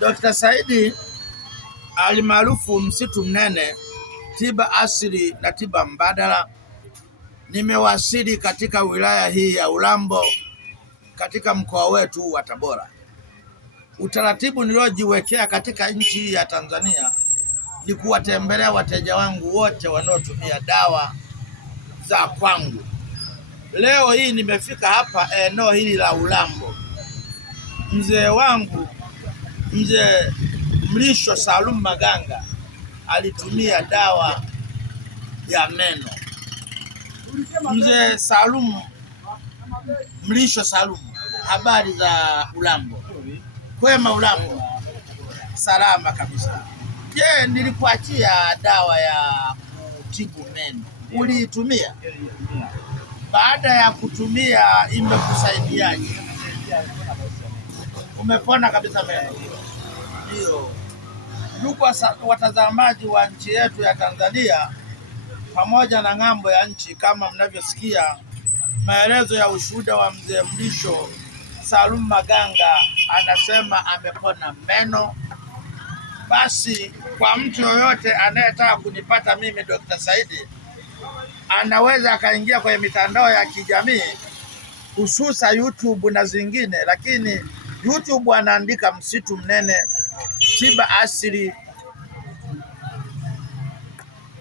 Dr. Saidi alimaarufu Msitu Mnene, tiba asili na tiba mbadala. Nimewasili katika wilaya hii ya Urambo katika mkoa wetu wa Tabora. Utaratibu niliojiwekea katika nchi hii ya Tanzania ni kuwatembelea wateja wangu wote wanaotumia dawa za kwangu. Leo hii nimefika hapa eneo hili la Urambo. Mzee wangu Mzee Mlisho Salum Maganga alitumia dawa ya meno. Mzee Mlisho Salum, habari za Urambo? Kwema Urambo? Salama kabisa. Je, nilikuachia dawa ya kutibu meno, uliitumia? Baada ya kutumia imekusaidiaje? Umepona kabisa meno? Ndio. Ndugu watazamaji wa nchi yetu ya Tanzania pamoja na ng'ambo ya nchi, kama mnavyosikia maelezo ya ushuhuda wa Mzee Mlisho Salum Maganga, anasema amepona meno. Basi kwa mtu yoyote anayetaka kunipata mimi Dr. Saidi, anaweza akaingia kwenye mitandao ya kijamii hususa YouTube na zingine, lakini YouTube anaandika Msitu Mnene tiba asili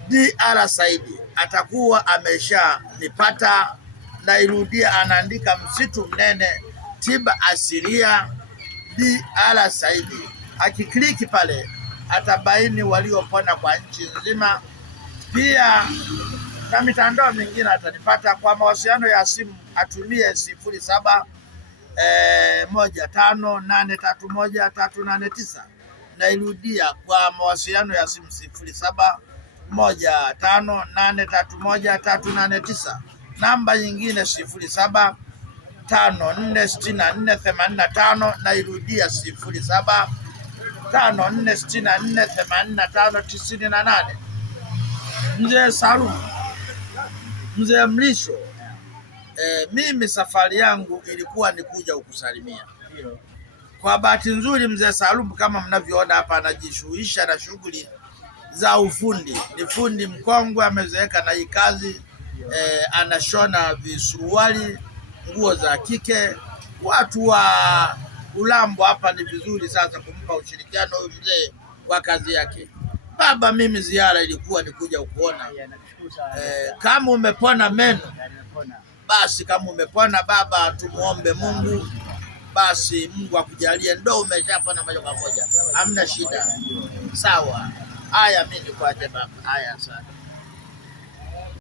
Dr. Saidi, atakuwa ameshanipata. Nairudia, anaandika Msitu Mnene tiba asilia Dr. Saidi. Akikliki pale atabaini waliopona kwa nchi nzima. Pia na mitandao mingine atanipata. Kwa mawasiliano ya simu atumie 0715831389. Nairudia, kwa mawasiliano ya simu 0715831389. Namba nyingine 07546485. Nairudia 0754648598. Mzee Salum, Mzee Mlisho, mimi safari yangu ilikuwa ni kuja kukusalimia. Kwa bahati nzuri Mzee Salum, kama mnavyoona hapa, anajishughulisha na shughuli za ufundi. Ni fundi mkongwe, amezeeka na hii kazi. Anashona visuruali, nguo za kike. Watu wa Urambo hapa ni vizuri sasa kumpa ushirikiano huyu mzee wa kazi yake. Baba, mimi ziara ilikuwa ni kuja kukuona. Kama umepona meno, basi kama umepona baba, tumuombe Mungu, basi Mungu akujalie. Ndio umeshapona moja kwa moja, hamna shida. Sawa. Haya, mimi nikuache baba. Haya, asante.